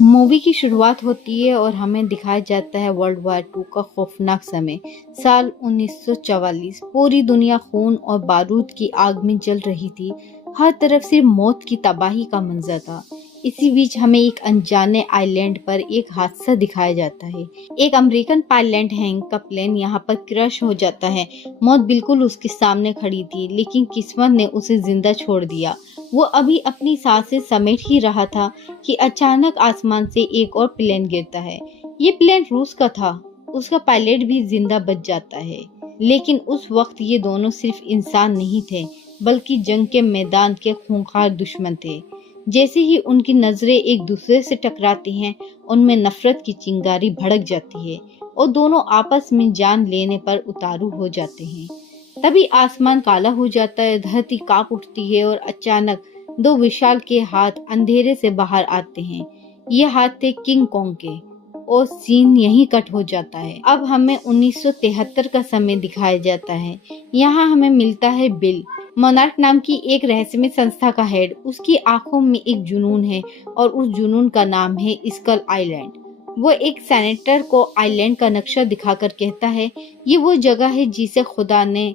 Movie की शुरुआत होती है और हमें दिखाया जाता है वर्ल्ड वार 2 का खौफनाक समय। साल 1944। पूरी दुनिया खून और बारूद की आग में जल रही थी। हर तरफ सिर्फ मौत की तबाही का मंजर था। इसी बीच हमें एक अनजाने आइलैंड पर एक हादसा दिखाया जाता है। एक अमेरिकन पायलट हैंक का प्लेन यहाँ पर क्रैश हो जाता है। मौत बिल्कुल उसके सामने खड़ी थी, लेकिन किस्मत ने उसे जिंदा छोड़ दिया। वो अभी अपनी सांसें समेट ही रहा था कि अचानक आसमान से एक और प्लेन गिरता है। ये प्लेन रूस का था। उसका पायलट भी जिंदा बच जाता है। लेकिन उस वक्त ये दोनों सिर्फ इंसान नहीं थे, बल्कि जंग के मैदान के खूंखार दुश्मन थे। जैसे ही उनकी नजरें एक दूसरे से टकराती हैं, उनमें नफरत की चिंगारी भड़क जाती है और दोनों आपस में जान लेने पर उतारू हो जाते हैं। तभी आसमान काला हो जाता है, धरती कांप उठती है और अचानक दो विशाल के हाथ अंधेरे से बाहर आते हैं। ये हाथ थे किंग कॉन्ग के और सीन यहीं कट हो जाता है। अब हमें 1973 का समय दिखाया जाता है। यहाँ हमें मिलता है बिल, मोनार्क नाम की एक रहस्यमय संस्था का हेड। उसकी आंखों में एक जुनून है और उस जुनून का नाम है स्कल आइलैंड। वो एक सेनेटर को आइलैंड का नक्शा दिखाकर कहता है, ये वो जगह है जिसे खुदा ने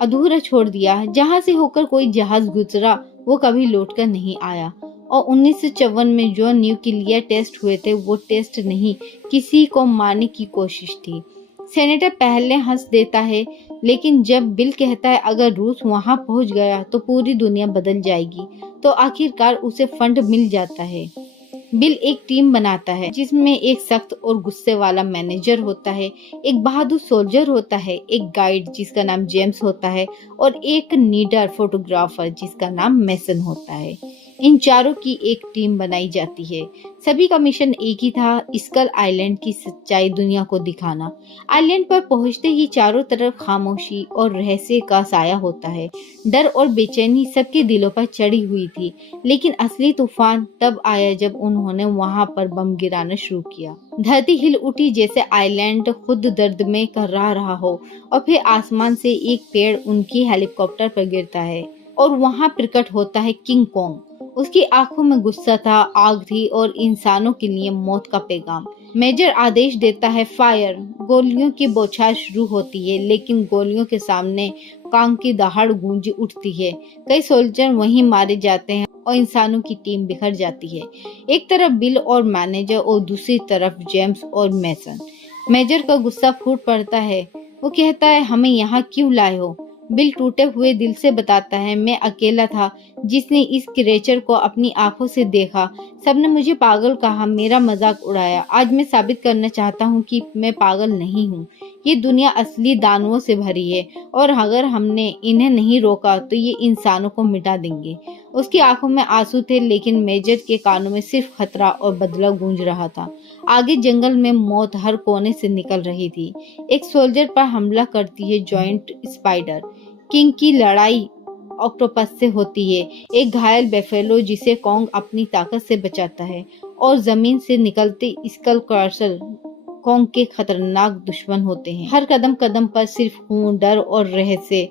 अधूरा छोड़ दिया, जहाँ से होकर कोई जहाज गुजरा वो कभी लौटकर नहीं आया। और 1954 में जो न्यूक्लियर टेस्ट हुए थे वो टेस्ट नहीं, किसी को मारने की कोशिश थी। सेनेटर पहले हंस देता है, लेकिन जब बिल कहता है अगर रूस वहां पहुंच गया तो पूरी दुनिया बदल जाएगी, तो आखिरकार उसे फंड मिल जाता है। बिल एक टीम बनाता है जिसमें एक सख्त और गुस्से वाला मैनेजर होता है, एक बहादुर सोल्जर होता है, एक गाइड जिसका नाम जेम्स होता है और एक नीडर फोटोग्राफर जिसका नाम मैसन होता है। इन चारों की एक टीम बनाई जाती है। सभी का मिशन एक ही था, स्कल आइलैंड की सच्चाई दुनिया को दिखाना। आइलैंड पर पहुंचते ही चारों तरफ खामोशी और रहस्य का साया होता है। डर और बेचैनी सबके दिलों पर चढ़ी हुई थी, लेकिन असली तूफान तब आया जब उन्होंने वहां पर बम गिराना शुरू किया। धरती हिल उठी जैसे आइलैंड खुद दर्द में कर्रा रहा हो, और फिर आसमान से एक पेड़ उनकी हेलीकॉप्टर पर गिरता है और वहां प्रकट होता है किंग कॉन्ग। उसकी आंखों में गुस्सा था, आग थी और इंसानों के लिए मौत का पैगाम। मेजर आदेश देता है फायर। गोलियों की बौछार शुरू होती है, लेकिन गोलियों के सामने कांग की दहाड़ गूंज उठती है। कई सोल्जर वहीं मारे जाते हैं और इंसानों की टीम बिखर जाती है। एक तरफ बिल और मैनेजर और दूसरी तरफ जेम्स और मैसन। मेजर का गुस्सा फूट पड़ता है। वो कहता है हमें यहाँ क्यों लाए हो। बिल टूटे हुए दिल से बताता है, मैं अकेला था जिसने इस क्रिएचर को अपनी आंखों से देखा। सबने मुझे पागल कहा, मेरा मजाक उड़ाया। आज मैं साबित करना चाहता हूँ कि मैं पागल नहीं हूँ। ये दुनिया असली दानवों से भरी है और अगर हमने इन्हें नहीं रोका तो ये इंसानों को मिटा देंगे। उसकी आंखों में आंसू थे, लेकिन मेजर के कानों में सिर्फ खतरा और बदला गूंज रहा था। आगे जंगल में मौत हर कोने से निकल रही थी। एक सोल्जर पर हमला करती है जॉइंट स्पाइडर। किंग की लड़ाई ऑक्टोपस से होती है, एक घायल बेफेलो जिसे कॉन्ग अपनी ताकत से बचाता है, और जमीन से निकलते स्कल क्रशर कॉन्ग के खतरनाक दुश्मन होते हैं। हर कदम कदम पर सिर्फ खून, डर और रहस्य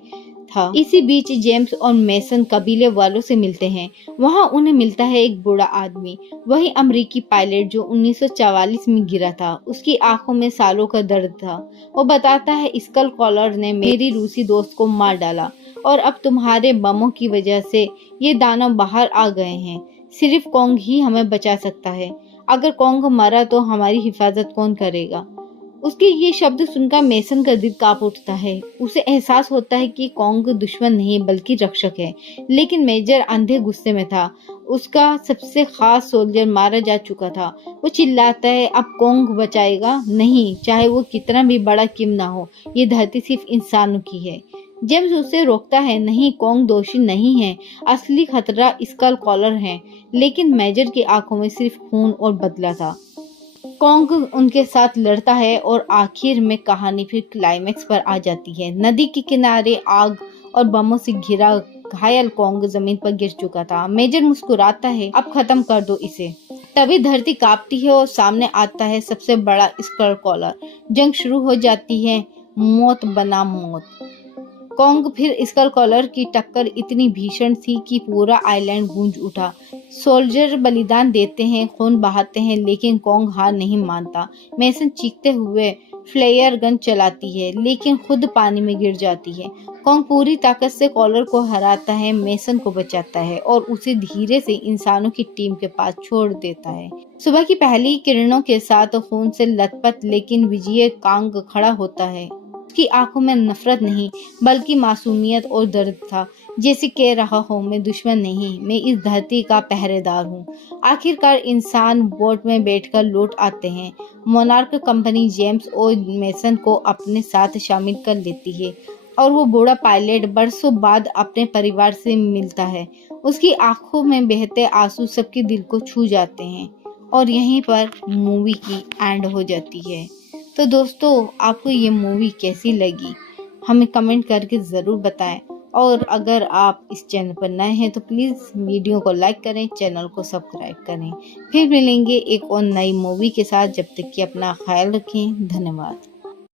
था। इसी बीच जेम्स और मेसन कबीले वालों से मिलते हैं। वहां उन्हें मिलता है एक बूढ़ा आदमी, वही अमेरिकी पायलट जो 1944 में गिरा था। उसकी आंखों में सालों का दर्द था। वो बताता है स्कल कॉलर ने मेरी रूसी दोस्त को मार डाला और अब तुम्हारे बमों की वजह से ये दानव बाहर आ गए हैं। सिर्फ कॉन्ग ही हमें बचा सकता है। अगर कॉन्ग मरा तो हमारी हिफाजत कौन करेगा। उसके ये शब्द सुनकर मेसन का दिल कांप उठता है। उसे एहसास होता है कि कॉन्ग दुश्मन नहीं बल्कि रक्षक है, लेकिन मेजर अंधे गुस्से में था। उसका सबसे खास सोल्जर मारा जा चुका था। वो चिल्लाता है अब कॉन्ग बचाएगा नहीं, चाहे वो कितना भी बड़ा क्यों ना हो। ये धरती सिर्फ इंसानों की है। जेम्स उसे रोकता है, नहीं, कॉन्ग दोषी नहीं है, असली खतरा स्कल कॉलर है। लेकिन मेजर की आंखों में सिर्फ खून और बदला था। कॉन्ग उनके साथ लड़ता है और आखिर में कहानी फिर क्लाइमेक्स पर आ जाती है। नदी के किनारे आग और बमों से घिरा घायल कॉन्ग जमीन पर गिर चुका था। मेजर मुस्कुराता है, अब खत्म कर दो इसे। तभी धरती कांपती है और सामने आता है सबसे बड़ा स्कल कॉलर। जंग शुरू हो जाती है, मौत बनाम मौत। कॉन्ग फिर स्कल कॉलर की टक्कर इतनी भीषण थी कि पूरा आइलैंड गूंज उठा। सोल्जर बलिदान देते हैं, खून बहाते हैं, लेकिन कॉन्ग हार नहीं मानता। मेसन चीखते हुए फ्लेयर गन चलाती है, लेकिन खुद पानी में गिर जाती है। कॉन्ग पूरी ताकत से कॉलर को हराता है, मेसन को बचाता है और उसे धीरे से इंसानों की टीम के पास छोड़ देता है। सुबह की पहली किरणों के साथ खून से लथपथ लेकिन विजयी कॉन्ग खड़ा होता है। उसकी आंखों में नफरत नहीं, बल्कि मासूमियत और दर्द था, जैसे कह रहा हो, मैं दुश्मन नहीं, मैं इस धरती का पहरेदार हूँ। आखिरकार इंसान बोट में बैठकर लौट आते हैं। मोनार्क कंपनी जेम्स और मेसन को अपने साथ शामिल कर लेती है और वो बूढ़ा पायलट बरसों बाद अपने परिवार से मिलता है। उसकी आंखों में बहते आंसू सबके दिल को छू जाते हैं और यहीं पर मूवी की एंड हो जाती है। तो दोस्तों, आपको ये मूवी कैसी लगी हमें कमेंट करके ज़रूर बताएं, और अगर आप इस चैनल पर नए हैं तो प्लीज़ वीडियो को लाइक करें, चैनल को सब्सक्राइब करें। फिर मिलेंगे एक और नई मूवी के साथ। जब तक कि अपना ख्याल रखें। धन्यवाद।